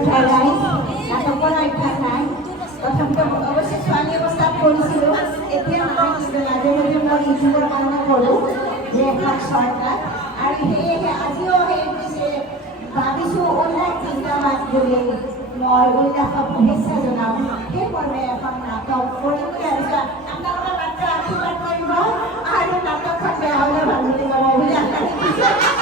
নাটকৰ অভ্যাস নাই প্ৰথমতে অৱশ্যে ছোৱালী অৱস্থাত কৰিছিলোঁ এতিয়া নহয় কিন্তু মাজে মাজে মই ইউটিউবৰ কাৰণে কৰোঁ যে এখন চৰ্টকাট আৰু সেয়েহে আজিও সেই ভাবিছোঁ অনলাইন চিন্তাবাদ বুলি মই উল্লাসক শুভেচ্ছা জনাম সেই মৰ্মে এখন নাটক কৰিম বুলি ভাবিছোঁ আপোনালোকে মাত্ৰ আশীৰ্বাদ কৰিব আৰু নাটকখন বেয়া হ'লে ভাল বুলি ক'ব বুলি আশা ৰাখিছোঁ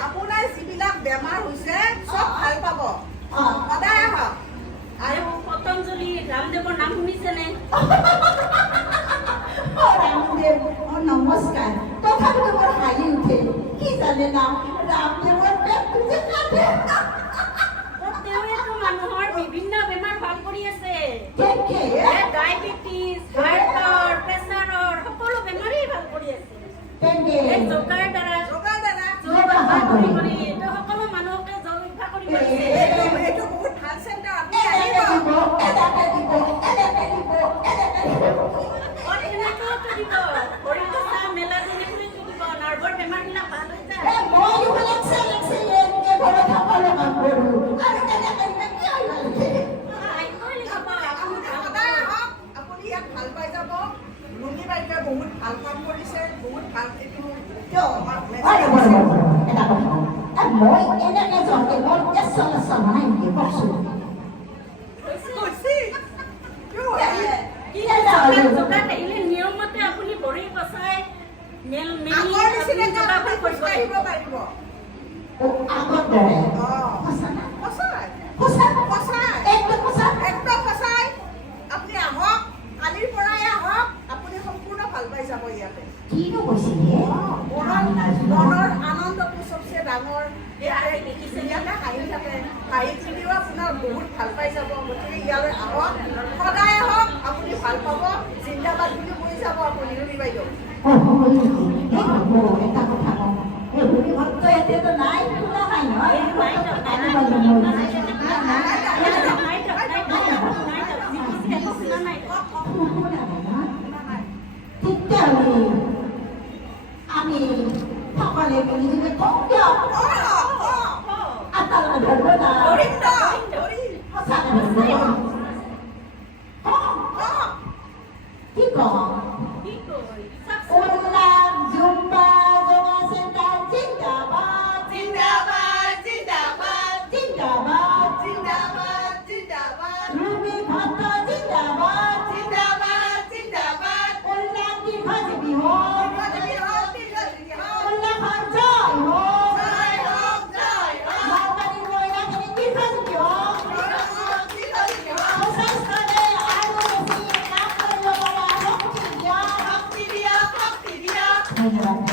আপোনাৰ যিবিলাক বেমাৰ হৈছে চব ভাল পাব সদায় আহক আৰু পতঞ্জলি ৰামদেৱৰ নাম শুনিছেনে ৰামদেৱ নমস্কাৰ তথাপিতো মোৰ হাঁহি উঠে কি জানে না ৰামদেৱৰ পেটটো যে কাটে তেওঁৱেতো মানুহৰ বিভিন্ন বেমাৰ ভাল কৰি আছে ডায়েবেটিছ হাৰ্টৰ প্ৰেছাৰৰ সকলো বেমাৰেই ভাল কৰি আছে যোগাৰ দ্বাৰা সকলো মানুহকে যোগ অভ্যাস কৰিব এইটো বহুত ভাল চেণ্টাৰ আপুনি নাৰ্ভৰ বেমাৰবিলাক ভাল হৈ যায় আপুনি ইয়াত ভাল পাই যাব ৰুমি বাইকে বহুত ভাল কাম কৰিছে বহুত ভাল এইটো মই এনেকে যাওঁতে মই চলাচল নাই নেকি কওকচোন নিয়মমতে আপুনি ভৰি বচাই আপুনি আহক কালিৰ পৰাই আহক আপুনি কিনো কৈছিলে মনৰ আনন্দটো চবচে ডাঙৰ ইয়াতে হাঁহি থাকে হাঁহি থাকিও আপোনাৰ বহুত ভাল পাই যাব গতিকে ইয়ালৈ আহক সদায় আহক আপুনি ভাল পাব জিন্দাবাদ বুলি কৈ যাব আপুনি ৰুবি বাইদেউ এটা কথা কওঁ এই ভূমি ভক্ত ইয়াতেতো নাই শুনা নাই নহয় তেতিয়াহ'লে আমি সকলে মিলি যদি কওঁ দিয়ক আটাল ধৰিব না সঁচাকৈ ধৰিব কি কওঁ উল্লাস জুম্বা জমা চেণ্টাৰ জিন্দাবাদ জিন্দাবাদ জিন্দাবাদ জিন্দাবাদ জিন্দাবাদ জিন্দাবাদ রুবি ভক্ত জিন্দাবাদ জিন্দাবাদ জিন্দাবাদ উল্লাস দীর্ঘজীবী হোক দীর্ঘজীবী হোক দীর্ঘজীবী হোক উল্লাসৰ জয় হোক জয় হোক জয় হোক মাওবাদী মহিলাখিনি দীৰ্ঘজীৱী হোক দীৰ্ঘজীবী হোক সুস্বাস্থ্যৰে আৰু বেছি কাম কৰিব পৰা শক্তি দিয়ক শক্তি দিয়ক শক্তি দিয়ক ধন্যবাদ